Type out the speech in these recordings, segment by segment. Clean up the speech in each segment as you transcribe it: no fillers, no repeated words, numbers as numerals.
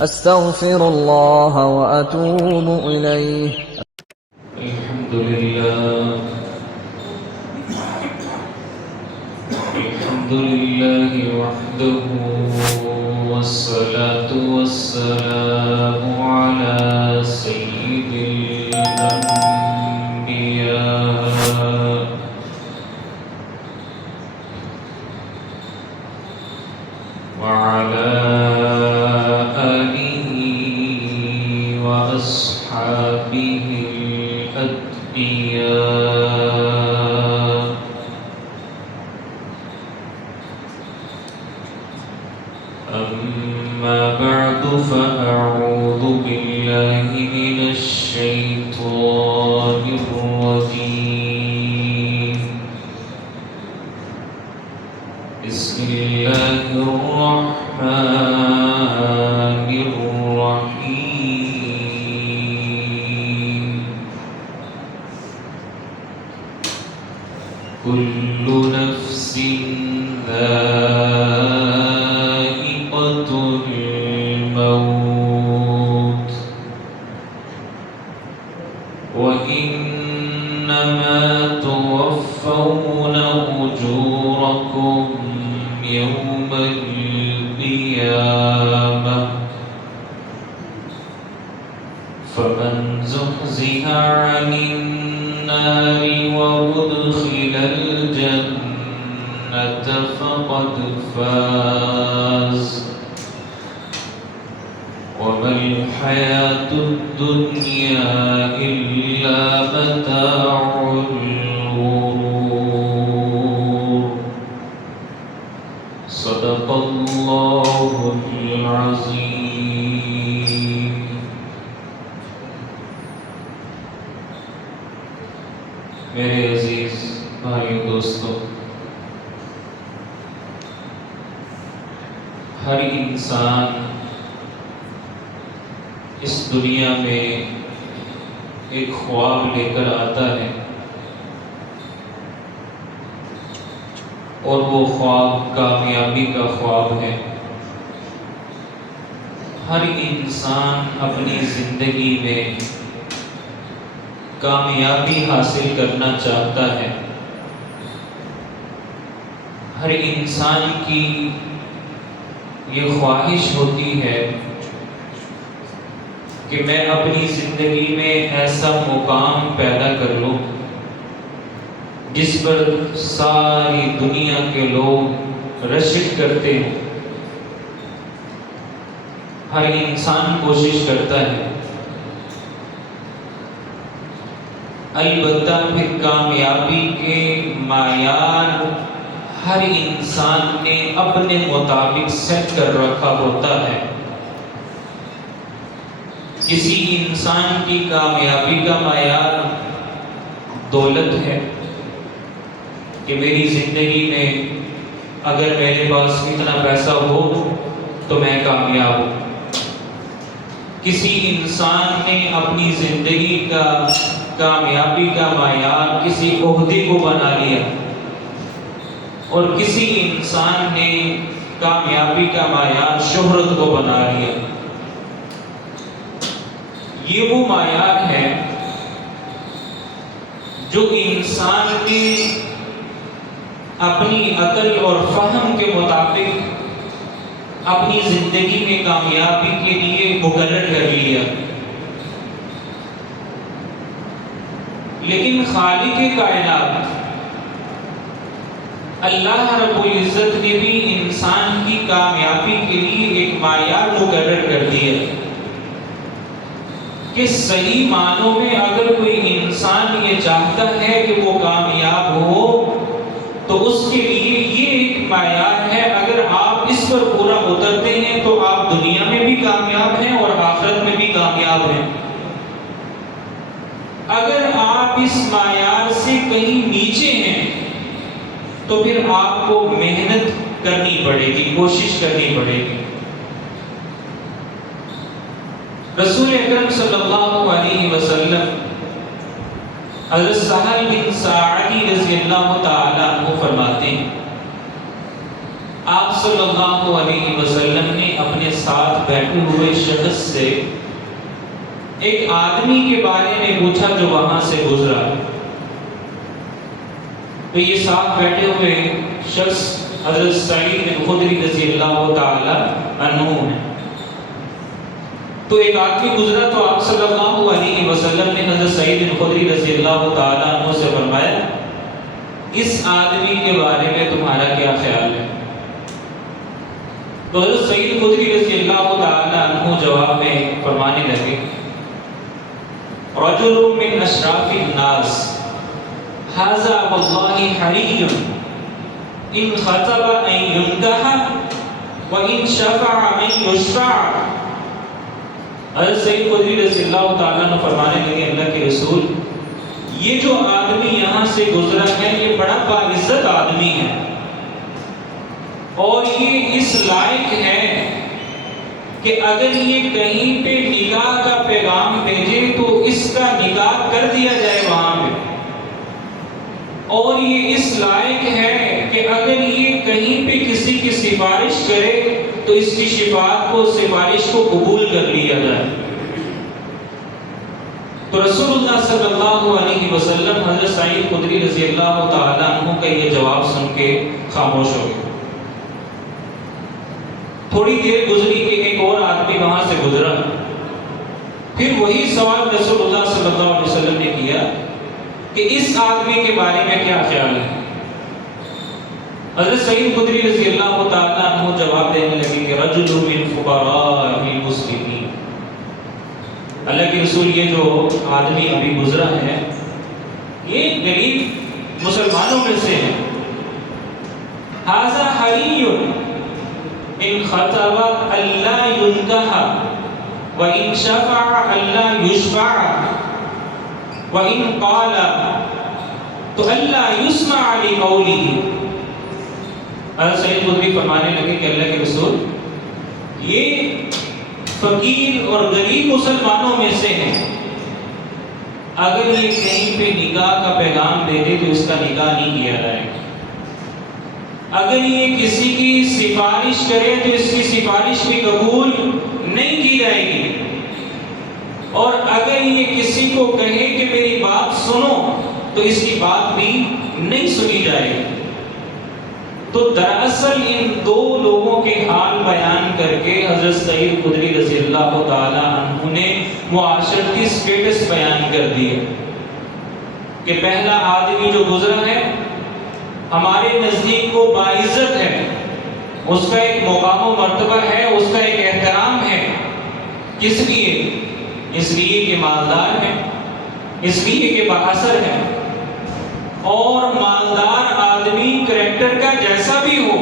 أستغفر الله وأتوب إليه. الحمد لله وحده والصلاة والسلام على سيد الأنبياء وعلى آله وأصحابه الأتقياء. أما بعد فأعوذ بالله من الشيطان الرجيم. بسم الله الرحمن الرحيم. كل نفس ذائقة الموت وإنما توفون أجوركم يوم القيامة فمن زحزح عن النار وأدخل الجنة فقد فاز وما الحياة الدنيا إلا متاع الغرور. صدق الله العظيم. میرے عزیز بھائیو دوستو، ہر انسان اس دنیا میں ایک خواب لے کر آتا ہے اور وہ خواب کامیابی کا خواب ہے. ہر انسان اپنی زندگی میں کامیابی حاصل کرنا چاہتا ہے. ہر انسان کی یہ خواہش ہوتی ہے کہ میں اپنی زندگی میں ایسا مقام پیدا کر لوں جس پر ساری دنیا کے لوگ رشک کرتے ہیں. ہر انسان کوشش کرتا ہے، البتہ پھر کامیابی کے معیار ہر انسان نے اپنے مطابق سیٹ کر رکھا ہوتا ہے. کسی انسان کی کامیابی کا معیار دولت ہے کہ میری زندگی میں اگر میرے پاس اتنا پیسہ ہو تو میں کامیاب ہوں. کسی انسان نے اپنی زندگی کا کامیابی کا معیار کسی عہدے کو بنا لیا اور کسی انسان نے کامیابی کا معیار شہرت کو بنا لیا. یہ وہ معیار ہے جو انسان نے اپنی عقل اور فہم کے مطابق اپنی زندگی میں کامیابی کے لیے مقرر کر لیا. لیکن خالق کائنات اللہ رب العزت نے بھی انسان کی کامیابی کے لیے ایک معیار مقرر کر دیا کہ صحیح معنوں میں اگر کوئی انسان یہ چاہتا ہے کہ وہ کامیاب ہو تو اس کے لیے یہ ایک معیار ہے، اگر آپ اس پر پورا اترتے ہیں تو آپ دنیا میں بھی کامیاب ہیں اور آخرت میں بھی کامیاب ہیں. اگر آپ اس معیار سے کہیں نیچے ہیں تو پھر آپ کو محنت کرنی پڑے گی، کوشش کرنی پڑے گی. رسول اکرم صلی اللہ علیہ وسلم حضرت سہل بن ساعدی رضی اللہ تعالیٰ عنہ فرماتے ہیں، آپ صلی اللہ علیہ وسلم نے اپنے اپنے ساتھ بیٹھے ہوئے شخص سے ایک آدمی کے بارے میں پوچھا جو وہاں سے گزرا. تو یہ ساتھ بیٹھے ہوئے شخص حضرت سعید بن خدری رضی اللہ تعالی عنہ ہیں. تو ایک آدمی گزرا تو آپ صلی اللہ علیہ وسلم نے حضرت سعید بن خدری رضی اللہ تعالی عنہ سے فرمایا اس آدمی کے بارے میں تمہارا کیا خیال ہے؟ تو حضرت سعید خدری رضی اللہ تعالی عنہ جواب میں فرمانے لگے رجل من اشراف الناس هذا والله حري ان خطب ان ينكح وان شفع ان يشفع. حضرت سعید خدری رضی اللہ تعالیٰ عنہ فرمانے لگے اللہ کے رسول یہ جو آدمی یہاں سے گزرا ہے یہ بڑا باعزت آدمی ہے اور یہ اس لائق ہے کہ اگر یہ کہیں پہ نکاح کا پیغام بھیجے تو اس کا نکاح کر دیا جائے وہاں پہ, اور یہ اس لائق ہے کہ اگر یہ کہیں پہ کسی کی سفارش کرے تو اس کی سفارش کو قبول کر لیا جائے. تو رسول اللہ صلی اللہ علیہ وسلم حضرت سعید خدری رضی اللہ تعالی عنہ کا یہ جواب سن کے خاموش ہو گئے. تھوڑی دیر گزری کہ ایک اور آدمی وہاں سے گزرا, پھر وہی سوال رسول اللہ صلی اللہ علیہ وسلم نے کیا کہ اس آدمی کے بارے میں کیا خیال ہے؟ حضرت سعید خدری رضی اللہ تعالی عنہ جواب دینے لگے کہ رجل من فقراء المسلمین. اللہ کے رسول یہ جو آدمی ابھی گزرا ہے یہ غریب مسلمانوں میں سے ہے. ھذا حری ان خطب الا ينكح وان شفع الا يشفع وان قال تو الا يسمع لقوله. حضرت سعید خدری فرمانے لگے کہ اللہ کے رسول یہ فقیر اور غریب مسلمانوں میں سے ہیں, اگر یہ کہیں پہ نکاح کا پیغام دے دے تو اس کا نکاح نہیں کیا جائے گا. اگر یہ کسی کی سفارش کرے تو اس کی سفارش بھی قبول نہیں کی جائے گی, اور اگر یہ کسی کو کہے کہ میری بات سنو تو اس کی بات بھی نہیں سنی جائے گی. تو دراصل ان دو لوگوں کے حال بیان کر کے حضرت سعید خدری رضی اللہ تعالی عنہ نے معاشرتی سٹیٹس بیان کر دیے کہ پہلا آدمی جو گزرا ہے ہمارے نزدیک کو باعزت ہے, اس کا ایک مقام و مرتبہ ہے, اس کا ایک احترام ہے. کس لیے؟ اس لیے کہ مالدار ہے, اس لیے کہ بااثر ہے. اور مالدار آدمی کریکٹر کا جیسا بھی ہو,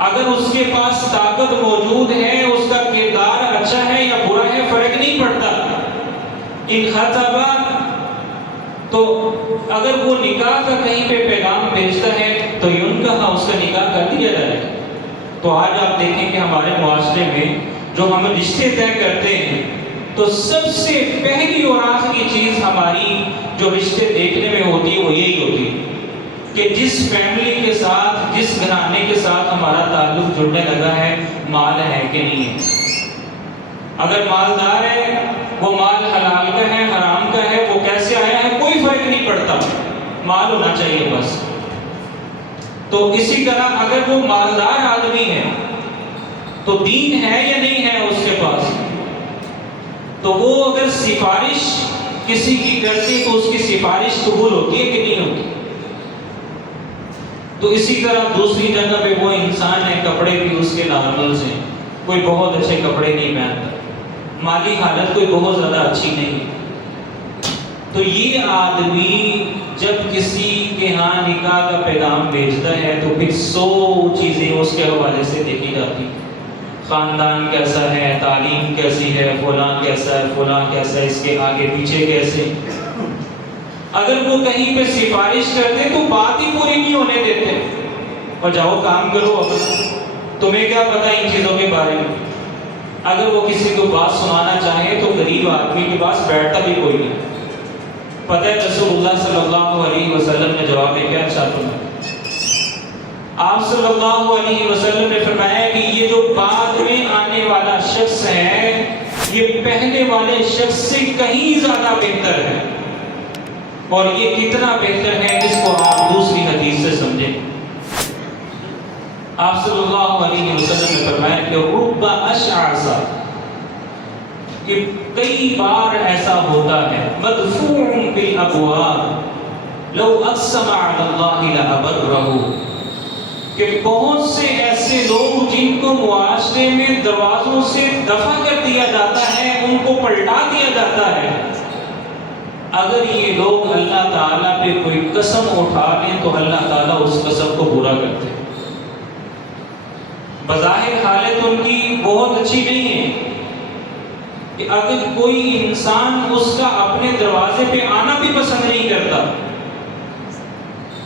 اگر اس کے پاس طاقت موجود ہے, اس کا کردار اچھا ہے یا برا ہے فرق نہیں پڑتا. ان خطبہ تو اگر وہ نکاح کا کہیں پہ پیغام بھیجتا ہے تو ان کا اس کا نکاح کر دیا جائے. تو آج آپ دیکھیں کہ ہمارے معاشرے میں جو ہم رشتے طے کرتے ہیں تو سب سے پہلی اور آخری چیز ہماری جو رشتے دیکھنے میں ہوتی ہے وہ یہی ہوتی ہے کہ جس فیملی کے ساتھ, جس گھرانے کے ساتھ ہمارا تعلق جڑنے لگا ہے مال ہے کہ نہیں ہے. اگر مالدار ہے وہ مال حلال کا ہے حرام کا ہے, وہ کیسے آیا ہے کوئی فرق نہیں پڑتا, مال ہونا چاہیے بس. تو اسی طرح اگر وہ مالدار آدمی ہے تو دین ہے یا نہیں ہے اس کے پاس, تو وہ اگر سفارش کسی کی کرتے تو اس کی سفارش قبول ہوتی ہے کہ نہیں ہوتی. تو اسی طرح دوسری جگہ پہ وہ انسان ہے کپڑے بھی اس کے نارمل سے, کوئی بہت اچھے کپڑے نہیں پہنتا, مالی حالت کوئی بہت زیادہ اچھی نہیں. تو یہ آدمی جب کسی کے ہاں نکاح کا پیغام بھیجتا ہے تو پھر 100 چیزیں اس کے حوالے سے دیکھی جاتی. خاندان کیسا ہے, تعلیم کیسی ہے, فلاں کیسا ہے, فلاں کیسا ہے, اس کے آگے پیچھے کیسے. اگر وہ کہیں پہ سفارش کرتے تو بات ہی پوری نہیں ہونے دیتے, اور جاؤ کام کرو اپنا, تمہیں کیا پتا ان چیزوں کے بارے میں. اگر وہ کسی کو بات سنانا چاہے تو غریب آدمی کے پاس بیٹھتا بھی کوئی نہیں. پتہ ہے رسول اللہ صلی اللہ علیہ وسلم نے جواب میں کیا ارشاد فرمایا؟ آپ صلی اللہ علیہ وسلم نے فرمایا کہ یہ جو بعد میں آنے والا شخص ہے یہ پہلے والے شخص سے کہیں زیادہ بہتر ہے. اور یہ کتنا بہتر ہے اس کو آپ دوسری حدیث سے سمجھیں. آپ صلی اللہ علیہ وسلم نے فرمایا کہ رب اشعث، کہ کئی بار ایسا ہوتا ہے مدفوع بالابواب لو اقسم علی اللہ لابرہ، کہ بہت سے ایسے لوگ جن کو معاشرے میں دروازوں سے دفع کر دیا جاتا ہے، ان کو پلٹا دیا جاتا ہے، اگر یہ لوگ اللہ تعالیٰ پہ کوئی قسم اٹھا لیں تو اللہ تعالیٰ اس قسم کو پورا کرتے ہیں. بظاہر حالت ان کی بہت اچھی نہیں ہے کہ اگر کوئی انسان اس کا اپنے دروازے پہ آنا بھی پسند نہیں کرتا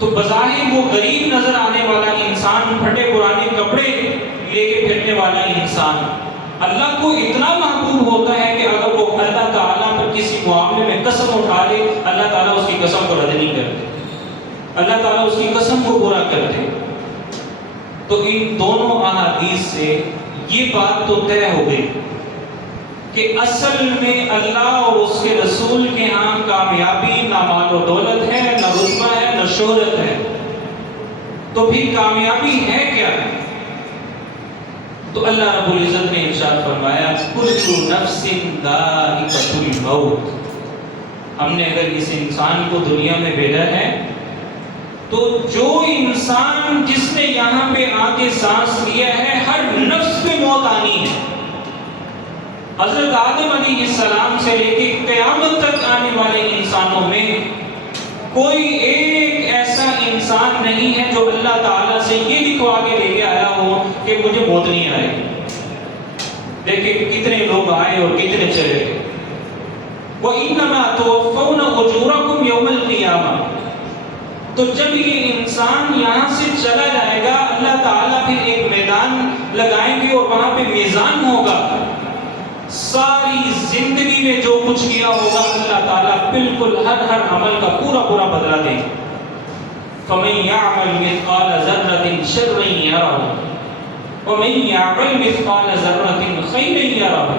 تو بظاہر وہ غریب نظر آنے والا انسان، پھٹے پرانے کپڑے لے کے پھرنے والا انسان، اللہ کو اتنا محبوب ہوتا ہے کہ اگر وہ اللہ تعالیٰ پر کسی معاملے میں قسم اٹھا لے، اللہ تعالیٰ اس کی قسم کو رد نہیں کرتے، اللہ تعالیٰ اس کی قسم کو پورا کرتے. تو ان دونوں احادیث سے یہ بات تو طے ہو گئی کہ اصل میں اللہ اور اس کے رسول کے ہاں کامیابی نہ مال و دولت ہے، نہ رتبہ ہے، نہ شہرت ہے. تو پھر کامیابی ہے کیا؟ تو اللہ رب العزت نے ارشاد فرمایا کل نفس ذائقۃ الموت. ہم نے اگر اس انسان کو دنیا میں بھیجا ہے تو جو انسان جس نے یہاں پہ آ کے سانس لیا ہے ہر نفس پہ موت آنی ہے. حضرت آدم علیہ السلام سے لے کے قیامت تک آنے والے انسانوں میں کوئی ایک ایسا انسان نہیں ہے جو اللہ تعالیٰ سے یہ دکھوا کے لے کے آیا ہو کہ مجھے موت نہیں آئے گی. دیکھیں کتنے لوگ آئے اور کتنے چلے گئے. وَإِنَّمَا تُوَفَّوْنَ أُجُورَكُمْ يَوْمَ الْقِيَامَةِ. تو جب یہ انسان یہاں سے چلا جائے گا اللہ تعالیٰ پھر ایک میدان لگائیں گے اور وہاں پہ میزان ہوگا. ساری زندگی میں جو کچھ کیا ہوگا اللہ تعالیٰ بالکل ہر عمل کا پورا بدلہ دیں گے. فَمَن يَعْمَلْ مِثْقَالَ ذَرَّةٍ شَرًّا يَرَهُ وَمَن يَعْمَلْ مِثْقَالَ ذَرَّةٍ خَيْرًا يَرَهُ.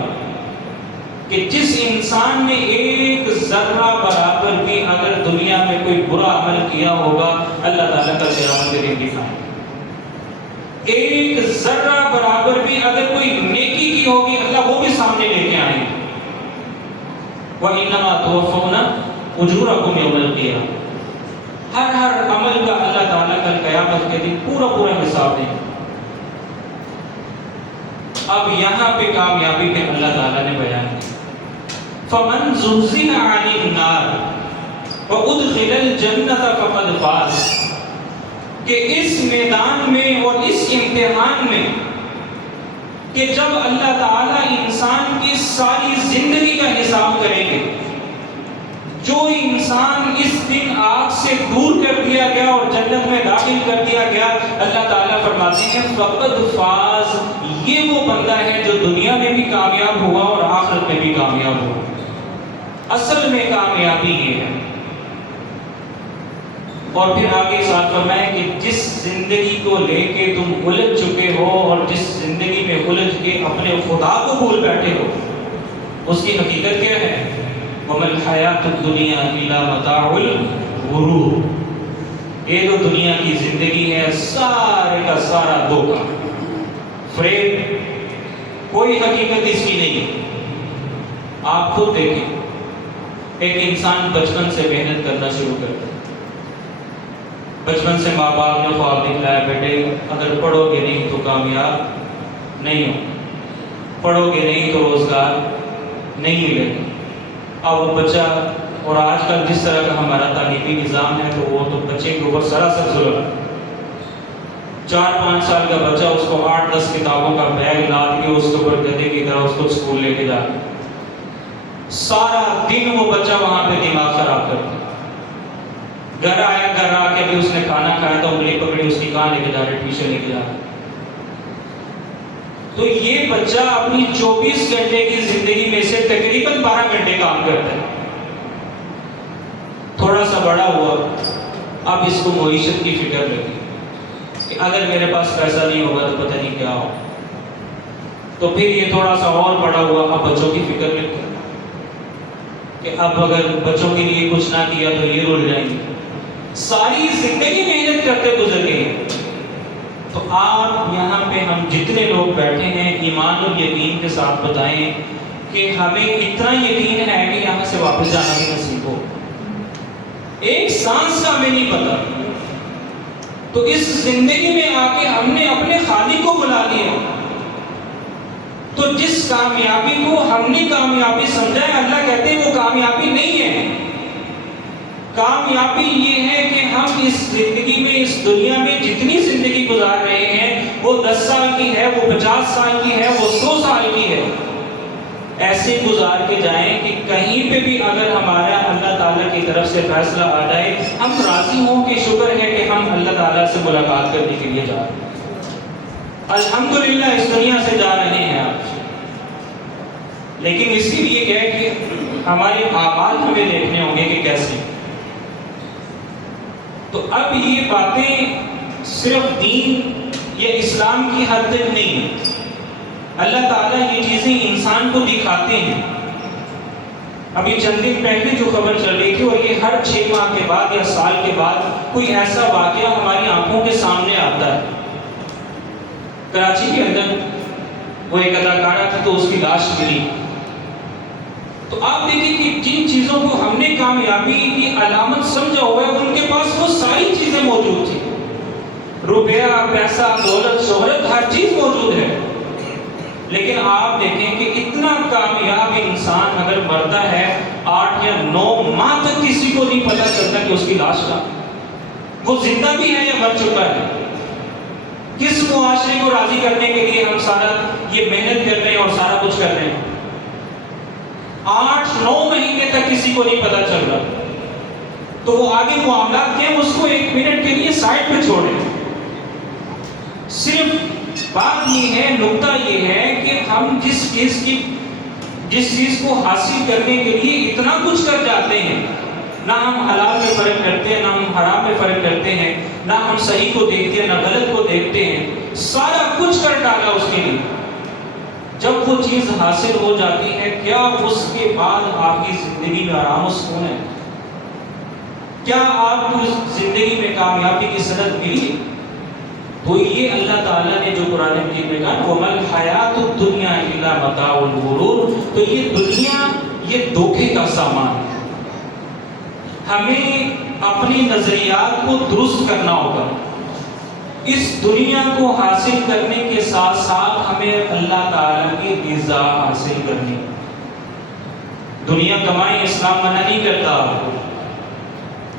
کہ جس انسان نے ایک ذرہ برابر بھی اگر دنیا میں کوئی برا عمل کیا ہوگا اللہ تعالیٰ کا قیامت کے دن دکھائیں. ایک ذرہ برابر بھی اگر کوئی نیکی کی ہوگی اللہ وہ بھی سامنے لے کے آئیں گے. وَإِنَّمَا تُوَفَّوْنَ أُجُورَكُمْ يَوْمَ الْقِيَامَةِ. ہر عمل کا اللہ تعالیٰ کل قیامت کے دن پورا حساب دیں. اب یہاں پہ کامیابی پہ اللہ تعالیٰ نے بیان کیا فَمَنْ زُحْزِحَ عَنِ النَّارِ وَأُدْخِلَ الْجَنَّةَ فَقَدْ فَازَ. کہ اس میدان میں اور اس امتحان میں کہ جب اللہ تعالیٰ انسان کی ساری زندگی کا حساب کریں گے، جو انسان اس دن آگ سے دور کر دیا گیا اور جنت میں داخل کر دیا گیا اللہ تعالیٰ فرماتے ہیں فقد فاز. یہ وہ بندہ ہے جو دنیا میں بھی کامیاب ہوا اور آخرت میں بھی کامیاب ہوا. اصل میں کامیابی یہ ہے. اور پھر آگے ساتھ فرمائیں کہ جس زندگی کو لے کے تم الجھ چکے ہو اور جس زندگی میں الجھ کے اپنے خدا کو بھول بیٹھے ہو اس کی حقیقت کیا ہے؟ وَمَا الْحَيَاةُ الدُّنْيَا إِلَّا مَتَاعُ الْغُرُورِ. یہ جو دنیا کی زندگی ہے سارے کا سارا دھوکہ، فریب، کوئی حقیقت اس کی نہیں. آپ خود دیکھیں ایک انسان بچپن سے محنت کرنا شروع کرتا ہے. بچپن سے ماں باپ نے خواب دکھلایا بیٹے اگر پڑھو گے نہیں تو کامیاب نہیں ہو، پڑھو گے نہیں تو روزگار نہیں ملے گا. اب وہ بچہ اور آج کل جس طرح کا ہمارا تعلیمی نظام ہے تو وہ تو بچے کے اوپر سراسر ظلم ہے. 4-5 سال کا بچہ اس کو 8-10 کتابوں کا بیگ لاد کے اس کے اوپر گدھے کی طرح اس کو اسکول لے کے جاتا. سارا دن وہ بچہ وہاں پہ دماغ خراب کرتا. گھر آیا، گھر آ کے بھی اس نے کھانا کھایا تو انگلی پکڑی اس کی کہاں لے کے جا رہے، ٹیوشن لے کے جا رہے. تو یہ بچہ اپنی 24 گھنٹے کی زندگی میں سے تقریباً 12 گھنٹے کام کرتا ہے. تھوڑا سا بڑا ہوا اب اس کو معیشت کی فکر لگی. کہ اگر میرے پاس پیسہ نہیں ہوگا تو پتہ نہیں کیا ہو. تو پھر یہ تھوڑا سا اور بڑا ہوا، اب بچوں کی فکر میں کہ اب اگر بچوں کے لیے کچھ نہ کیا تو یہ رول جائیں گے. ساری زندگی محنت کرتے گزر گئی. تو آپ یہاں پہ ہم جتنے لوگ بیٹھے ہیں ایمان اور یقین کے ساتھ بتائیں کہ ہمیں اتنا یقین ہے کہ یہاں سے واپس جانا بھی نصیب ہو. ایک سانس کا ہمیں نہیں پتا. تو اس زندگی میں آ کے ہم نے اپنے خالق کو بلا لیا. تو جس کامیابی کو ہم نے کامیابی سمجھا ہے، اللہ کہتے ہیں وہ کامیابی نہیں ہے. کامیابی یہ ہے کہ ہم اس زندگی میں، اس دنیا میں جتنی زندگی گزار رہے ہیں، وہ 10 سال کی ہے، وہ 50 سال کی ہے، وہ 100 سال کی ہے، ایسے گزار کے جائیں کہ کہیں پہ بھی اگر ہمارا اللہ تعالیٰ کی طرف سے فیصلہ آ جائے، ہم راضی ہوں کہ شکر ہے کہ ہم اللہ تعالیٰ سے ملاقات کرنے کے لیے جا رہے ہیں. الحمدللہ اس دنیا سے جا رہے ہیں آپ، لیکن اس کے لیے کیا ہے کہ ہمارے اعمال ہمیں دیکھنے ہوں گے کہ کیسے. تو اب یہ باتیں صرف دین یا اسلام کی حد تک نہیں ہے. اللہ تعالیٰ یہ چیزیں انسان کو دکھاتے ہیں. ابھی چند دن پہلے جو خبر چل رہی تھی، اور یہ ہر 6 ماہ کے بعد یا سال کے بعد کوئی ایسا واقعہ ہماری آنکھوں کے سامنے آتا ہے. کراچی کے اندر وہ ایک اداکارہ تھا تو اس کی لاش ملی. تو آپ دیکھیں کہ جن چیزوں کو ہم نے کامیابی کی علامت سمجھا ہوا ہے، ان کے پاس وہ ساری چیزیں موجود تھی. روپیہ، پیسہ، دولت، شہرت، ہر چیز موجود ہے. لیکن آپ دیکھیں کہ اتنا کامیاب انسان اگر مرتا ہے 8 یا 9 ماہ تک کسی کو نہیں پتا چلتا کہ اس کی لاش کا وہ زندہ بھی ہے یا مر چکا ہے. کس معاشرے کو راضی کرنے کے لیے ہم سارا یہ محنت کر رہے ہیں اور سارا کچھ کر رہے ہیں. 8-9 مہینے تک کسی کو نہیں پتا چل رہا. تو وہ آگے معاملات کیا، اس کو 1 منٹ کے لیے سائڈ پہ چھوڑیں. صرف بات یہ ہے، نقطہ یہ ہے کہ ہم جس چیز کو حاصل کرنے کے لیے اتنا کچھ کر جاتے ہیں، نہ ہم حلال میں فرق کرتے ہیں، نہ ہم حرام میں فرق کرتے ہیں، نہ ہم صحیح کو دیکھتے ہیں، نہ غلط کو دیکھتے ہیں. سارا کچھ کر ڈالا اس کے لیے. جب وہ چیز حاصل ہو جاتی ہے، کیا اس کے بعد آپ کی زندگی میں آرام و سکون ہے؟ کیا آپ کو زندگی میں کامیابی کی سند ملی؟ تو یہ اللہ تعالیٰ نے جو قرآن مجید میں کہا وَمَا الْحَيَاةُ الدُّنْيَا إِلَّا مَتَاعُ الْغُرُورِ، تو یہ دنیا یہ دھوکے کا سامان ہے. ہمیں اپنی نظریات کو درست کرنا ہوگا. اس دنیا کو حاصل کرنے کے ساتھ ساتھ ہمیں اللہ تعالیٰ کی رضا حاصل کرنی. دنیا کمائیں، اسلام منع نہیں کرتا آپ کو.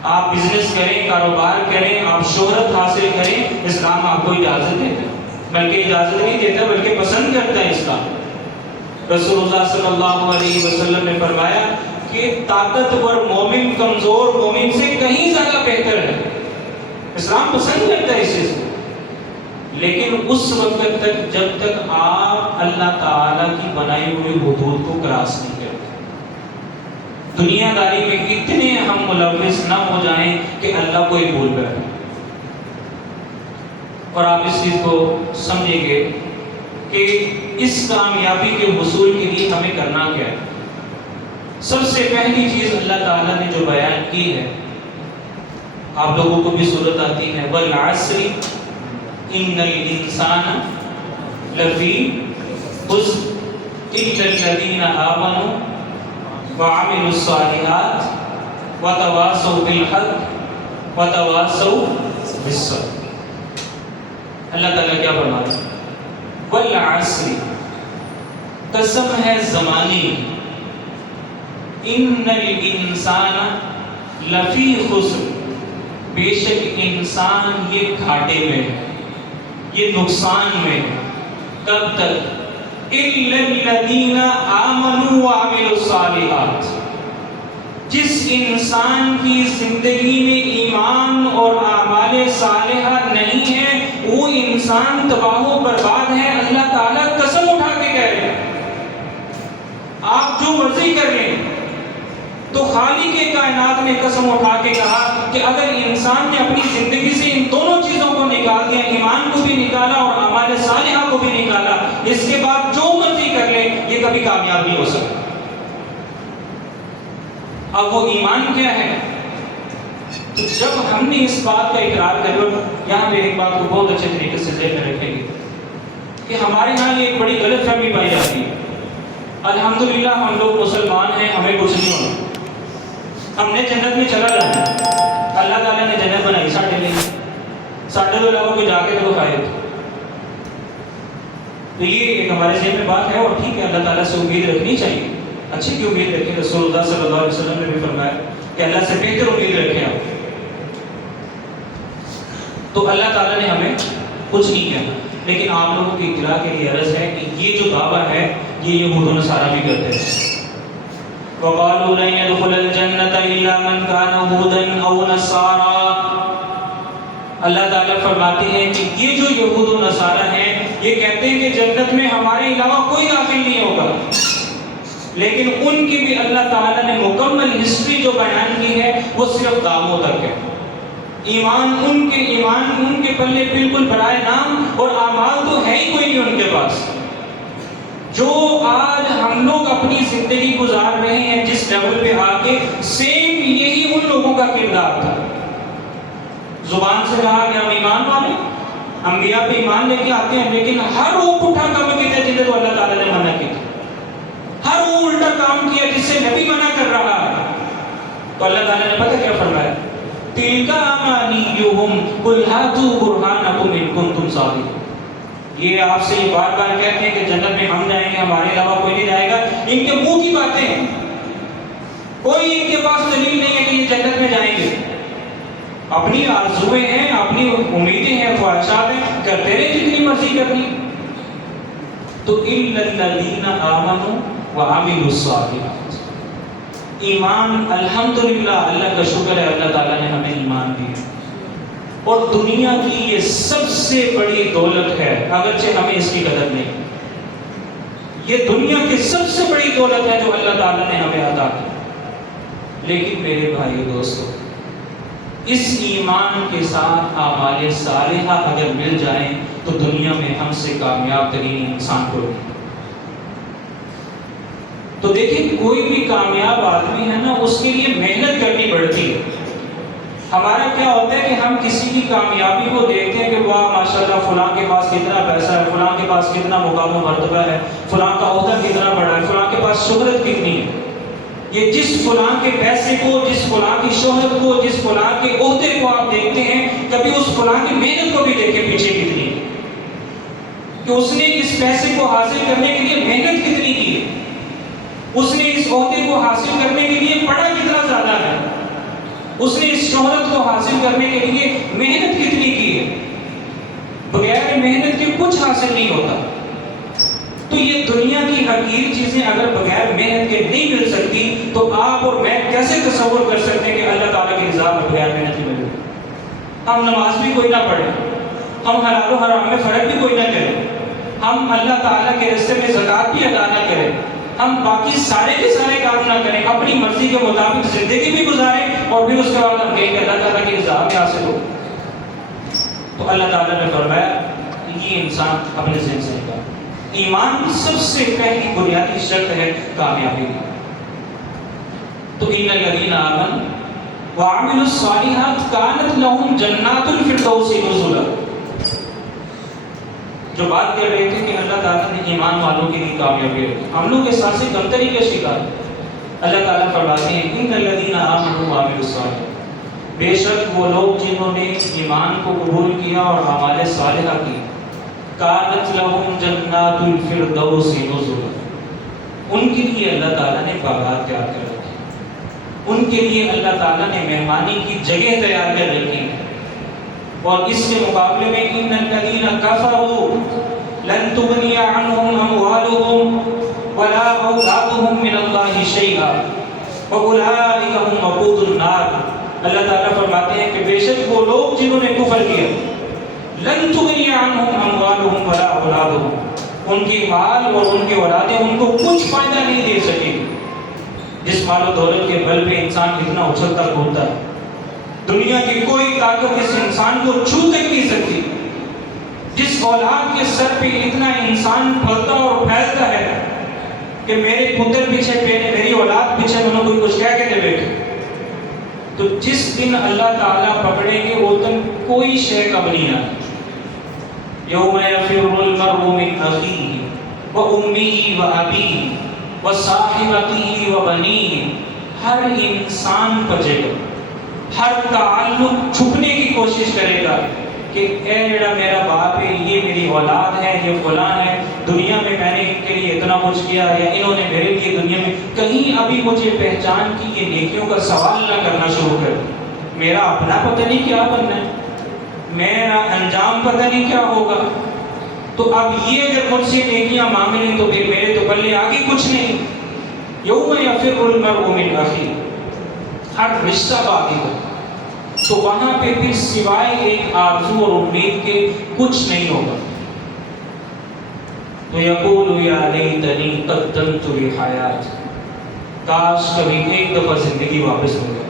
آپ بزنس کریں، کاروبار کریں، آپ شہرت حاصل کریں، اسلام آپ کو اجازت دیتا ہے. بلکہ اجازت نہیں دیتا بلکہ پسند کرتا ہے اسلام. رسول اللہ صلی اللہ علیہ وسلم نے فرمایا کہ طاقتور مومن کمزور مومن سے کہیں زیادہ بہتر ہے. اسلام پسند کرتا ہے اس چیز کو. لیکن اس وقت تک جب تک آپ اللہ تعالیٰ کی بنائی ہوئی حدود کو کراس نہیں کرتے. دنیا داری میں اتنے ہم ملوث نہ ہو جائیں کہ اللہ کو ہی بھول بیٹھیں. اور آپ اس چیز کو سمجھیں گے کہ اس کامیابی کے حصول کے لیے ہمیں کرنا کیا ہے. سب سے پہلی چیز اللہ تعالیٰ نے جو بیان کی ہے، آپ لوگوں کو بھی صورت آتی ہے وَالْعَصْرِ إِنَّ الْإِنسَانَ لَفِي خُسْرٍ إِلَّا الَّذِينَ آمَنُوا وَعَمِلُوا الصَّالِحَاتِ وَتَوَاصَوْا بِالْحَقِّ وَتَوَاصَوْا بِالصَّبْرِ. اللہ تعالیٰ کیا فرماتا ہے؟ وَالْعَصْرِ، قسم ہے زمانے کی. إِنَّ الْإِنسَانَ لَفِي خُسْرٍ، بے شک انسان یہ گھاٹے میں ہے، یہ نقصان میں ہے. کب تک؟ إِلَّا الَّذِينَ آمَنُوا وَعَمِلُوا الصَّالِحَاتِ، جس انسان کی زندگی میں ایمان اور اعمال صالحہ نہیں ہے، وہ انسان تباہ و برباد ہے. اللہ تعالیٰ قسم اٹھا کے کہہ رہے ہیں آپ جو مرضی کر لیں. تو خالق کائنات نے قسم اٹھا کے کہا کہ اگر انسان نے اپنی زندگی سے ان دونوں چیزوں کو نکال دیا، ایمان اس کے بعد جو مرضی کر لے یہ کبھی کامیاب نہیں ہو سکتا۔ اب وہ ایمان کیا ہے؟ تو جب ہم نے اس بات کا اقرار کر لیا، یہاں پہ ایک بات کو بہت اچھے طریقے سے ذہن میں رکھیں گے کہ ہمارے یہاں یہ ایک بڑی غلط فہمی پائی جاتی ہے، الحمدللہ ہم لوگ مسلمان ہیں، ہمیں کچھ نہیں ہونا، ہم نے جنت میں چلا جانا ہے، اللہ تعالیٰ نے جنت بنائی ساڑھے لیے، ساڑھے تو علاوہ کوئی جا کے تو کھائے تو یہ ایک ہمارے ذہن میں بات ہے، اور ٹھیک ہے اللہ تعالیٰ سے امید رکھنی چاہیے، اچھی کی امید رکھیں، رسول اللہ صلی اللہ علیہ وسلم نے بھی فرمایا کہ اللہ سے بہتر امید رکھیں آپ، تو اللہ تعالیٰ نے ہمیں کچھ نہیں کہنا، لیکن آپ لوگوں کی اطلاع کے لیے عرض ہے کہ یہ جو دعویٰ ہے یہ یہود و نصارہ بھی کرتے ہیں۔ وَقَالُوا لَن يَدْخُلَ الْجَنَّةَ إِلَّا مَنْ كَانَ هُودًا أَوْ نَصَارَىٰ، اللہ تعالیٰ فرماتے ہیں کہ یہ جو یہود و نصارہ ہیں یہ کہتے ہیں کہ جنت میں ہمارے علاوہ کوئی داخل نہیں ہوگا، لیکن ان کی بھی اللہ تعالیٰ نے مکمل ہسٹری جو بیان کی ہے وہ صرف داموں تک ہے، ایمان ان کے پلے بالکل برائے نام، اور اعمال تو ہے ہی کوئی نہیں ان کے پاس۔ جو آج ہم لوگ اپنی زندگی گزار رہے ہیں جس لیول پہ آ کے، سیم یہی ان لوگوں کا کردار تھا، زبان سے کہا کہ ہم ایمان والے، انبیاء پہ ایمان لے کے آتے ہیں، لیکن ہر وہ پٹھا کام کیتے جنہیں تو اللہ تعالیٰ نے منع کیا، ہر وہ الٹا کام کیا جس سے نبی منع کر رہا ہے، تو اللہ تعالیٰ نے پتہ کیا فرمایا؟ تِلْكَ أَمَانِيُّهُمْ قُلْ هَاتُوا بُرْهَانَكُمْ إِن كُنتُمْ صَادِقِينَ، یہ آپ سے یہ بار بار کہتے ہیں کہ جنت میں ہم جائیں گے، ہمارے علاوہ کوئی نہیں جائے گا، ان کے منہ کی باتیں ہیں، کوئی ان کے پاس دلیل نہیں ہے کہ یہ جنت میں جائیں گے، اپنی آرزویں ہیں، اپنی امیدیں ہیں، خواہشات ہیں، کرتے رہے جتنی مرضی کرنی۔ تو إِلَّا الَّذِينَ آمَنُوا وَعَمِلُوا الصَّالِحَاتِ، ایمان الحمدللہ، اللہ کا شکر ہے اللہ تعالیٰ نے ہمیں ایمان دیا، اور دنیا کی یہ سب سے بڑی دولت ہے، اگرچہ ہمیں اس کی قدر نہیں، یہ دنیا کی سب سے بڑی دولت ہے جو اللہ تعالیٰ نے ہمیں عطا کی، لیکن میرے بھائی دوستو اس ایمان کے ساتھ اعمال صالحہ اگر مل جائیں تو دنیا میں ہم سے کامیاب ترین انسان کو نہیں۔ تو دیکھیں کوئی بھی کامیاب آدمی ہے نا، اس کے لیے محنت کرنی پڑتی ہے۔ ہمارا کیا ہوتا ہے کہ ہم کسی کی کامیابی کو دیکھتے ہیں کہ واہ ماشاءاللہ فلاں کے پاس کتنا پیسہ ہے، فلاں کے پاس کتنا مقام و مرتبہ ہے، فلاں کا عہدہ کتنا بڑا ہے، فلاں کے پاس شہرت کتنی ہے۔ یہ جس فلاں کے پیسے کو، جس فلاں کی شہرت کو، جس فلاں کے عہدے کو آپ دیکھتے ہیں، کبھی اس فلاں کی محنت کو بھی دیکھیں پیچھے کتنی ہے، کہ اس نے اس پیسے کو حاصل کرنے کے لیے محنت کتنی کی ہے، اس نے اس عہدے کو حاصل کرنے کے لیے پڑھا کتنا زیادہ ہے، اس نے اس شہرت کو حاصل کرنے کے لیے محنت کتنی کی ہے۔ بغیر محنت کے کچھ حاصل نہیں ہوتا۔ تو یہ دنیا کی حقیر چیزیں اگر بغیر محنت کے نہیں مل سکتی تو آپ اور میں کیسے تصور کر سکتے ہیں کہ اللہ تعالیٰ کی رضا میں بغیر محنت کے ملے؟ ہم نماز بھی کوئی نہ پڑھیں، ہم حلال و حرام میں فرق بھی کوئی نہ کریں، ہم اللہ تعالیٰ کے راستے میں زکوٰۃ بھی ادا نہ کریں، ہم باقی سارے کے سارے کام نہ کریں، اپنی مرضی کے مطابق زندگی بھی گزاریں، اور پھر اس کے بعد ہم کہیں کہ اللہ تعالیٰ کی رضا میں حاصل ہو، تو اللہ تعالیٰ نے فرمایا کہ یہ انسان اپنے ذہن سے نکال۔ ایمان کی سب سے پہلی بنیادی شرط ہے کامیابی کی۔ تو ان الذین آمنوا وعملوا الصالحات كانت لهم جنات الفردوس نزلا، جو بات کر رہے تھے کہ اللہ تعالیٰ نے ایمان والوں کے لیے کامیابی رکھی، ہم لوگ احساس کمتری کا شکار۔ اللہ تعالیٰ فرماتے ہیں ان الذین آمنوا وعملوا الصالحات، بے شک وہ لوگ جنہوں نے ایمان کو قبول کیا اور اعمال صالحہ کی، کانت لہم جنات الفردوس نزلا، ان کے لیے اللہ تعالیٰ نے باغات تیار کر رکھی، ان کے لیے اللہ تعالیٰ نے مہمانی کی جگہ تیار کر رکھی۔ اور اس کے مقابلے میں ان الذین کفروا لن تغنی عنہم اموالہم ولا اولادہم من اللہ شیئا واولئک هم وقود النار، اللہ تعالیٰ فرماتے ہیں کہ بے شک وہ لوگ جنہوں نے کفر کیا، لن تغنی عنہم اموالہم ولا اولادہم، ان کی مال اور ان کی اولادیں ان کو کچھ فائدہ نہیں دے سکیں۔ جس مال و دولت کے بل پہ انسان کتنا اچھلتا کودتا ہے، دنیا کی کوئی طاقت اس انسان کو چھو تک نہیں سکتی، جس اولاد کے سر پہ اتنا انسان پھلتا اور پھیلتا ہے کہ میرے پتر پیچھے میری اولاد پیچھے انہوں کوئی کچھ کہہ کے دے بیٹھے، تو جس دن اللہ تعالیٰ پکڑیں گے وہ دن کوئی شے کم نہیں آتی. یوم یفر المرء من اخیہ وامہ وابیہ وصاحبتہ وبنیہ، ہر انسان بچے گا، ہر تعلق چھپنے کی کوشش کرے گا کہ اے جڑا میرا باپ ہے، یہ میری اولاد ہے، یہ فلاں ہے، دنیا میں میں نے ان کے لیے اتنا کچھ کیا، یا انہوں نے میرے لیے دنیا میں کہیں ابھی مجھے پہچان کی یہ نیکیوں کا سوال نہ کرنا شروع کر. میرا اپنا پتہ نہیں کیا بننا ہے، میرا انجام پتہ نہیں کیا ہوگا. تو اب یہ اگر مجھ سے نیکیاں مانگ لیں تو پھر میرے تو پلے آگے کچھ نہیں. یوم یفر المرء من اخیہ، ہر رشتہ باقی ہو، تو وہاں پہ پھر سوائے ایک آرزو اور امید کے کچھ نہیں ہوگا. تو یقول یا لیتنی قدمت لحیاتی، کاش کبھی ایک دفعہ زندگی واپس ہو جائے،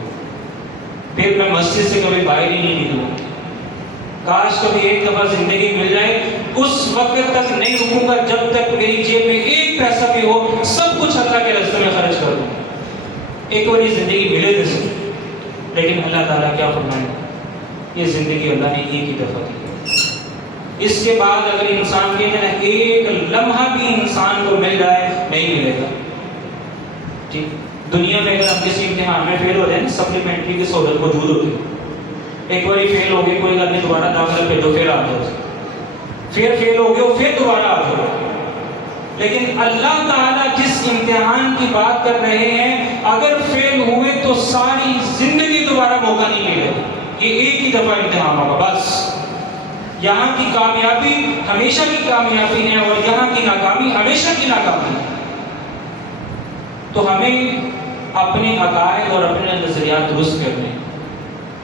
پھر میں مسجد سے کبھی باہر ہی نہیں نکلوں. کاش کبھی ایک دفعہ زندگی مل جائے، اس وقت تک نہیں رکوں گا جب تک میری جیب میں ایک پیسہ بھی ہو، سب کچھ اللہ کے راستے میں خرچ کر دوں. ایک بڑی زندگی ملے تو صحیح. لیکن اللہ تعالیٰ کیا فرمائے گا، یہ زندگی اللہ نے ایک ہی دفعہ دی ہے. اس کے بعد اگر انسان کے اندر ایک لمحہ بھی انسان کو مل جائے نہیں ملے گا. ٹھیک، دنیا میں اگر ہم کسی امتحان میں فیل ہو جائے نا، سپلیمنٹری کی سہولت موجود ہوتی ہے. ایک باری فیل ہو گئے کوئی آدمی دوبارہ داخلہ پہ دو، پھر آ جاؤ، پھر فیل ہو گئے پھر دوبارہ آ جاؤ. لیکن اللہ تعالیٰ جس امتحان کی بات کر رہے ہیں، اگر فیل ہوئے تو ساری زندگی دوبارہ موقع نہیں ملے گا، یہ ایک ہی دفعہ امتحان ہوگا بس. یہاں کی کامیابی ہمیشہ کی کامیابی ہے اور یہاں کی ناکامی ہمیشہ کی ناکامی ہے. تو ہمیں اپنے عقائد اور اپنے نظریات درست کرنے ہیں.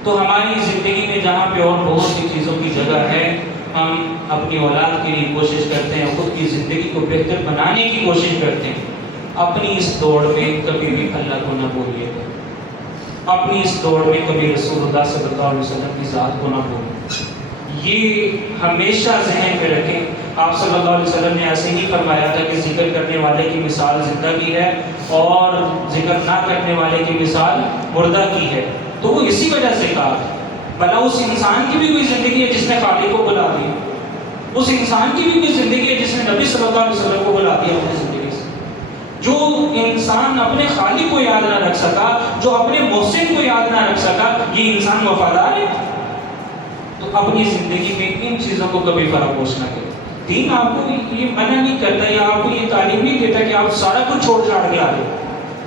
تو ہماری زندگی میں جہاں پہ اور بہت سی چیزوں کی جگہ ہے، ہم اپنی اولاد کے لیے کوشش کرتے ہیں، خود کی زندگی کو بہتر بنانے کی کوشش کرتے ہیں. اپنی اس دوڑ میں کبھی بھی اللہ کو نہ بھولیے گا، اپنی اس دوڑ میں کبھی رسول اللہ صلی اللہ علیہ وسلم کی ذات کو نہ بھولیں. یہ ہمیشہ ذہن میں رکھیں. آپ صلی اللہ علیہ وسلم نے ایسے ہی فرمایا تھا کہ ذکر کرنے والے کی مثال زندہ کی ہے اور ذکر نہ کرنے والے کی مثال مردہ کی ہے. تو وہ اسی وجہ سے کہا، بھلا اس انسان کی بھی کوئی زندگی ہے جس نے خالق کو بلا دیا، اس انسان کی بھی کوئی زندگی ہے جس نے نبی صلی اللہ علیہ وسلم کو بلا دیا اپنی زندگی سے. جو انسان اپنے خالق کو یاد نہ رکھ سکا، جو اپنے محسن کو یاد نہ رکھ سکا، یہ انسان وفادار ہے. تو اپنی زندگی میں ان چیزوں کو کبھی فراموش نہ کریں. دین آپ کو یہ منع نہیں کرتا یا آپ کو یہ تعلیم نہیں دیتا کہ آپ سارا کچھ چھوڑ چھاڑ کے آ جائیں.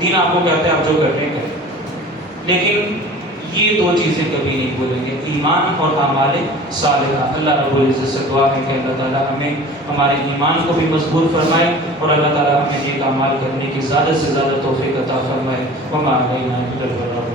دین آپ کو کہتا ہے آپ جو کر رہے ہیں کریں، لیکن یہ دو چیزیں کبھی نہیں بھولیں گے، ایمان اور اعمال صالحہ. اللہ رب العزت سے دعا ہے کہ اللہ تعالیٰ ہمیں ہمارے ایمان کو بھی مضبوط فرمائے اور اللہ تعالیٰ ہمیں نیک اعمال کرنے کی زیادہ سے زیادہ توفیق عطا فرمائے. وما علینا الا البلاغ.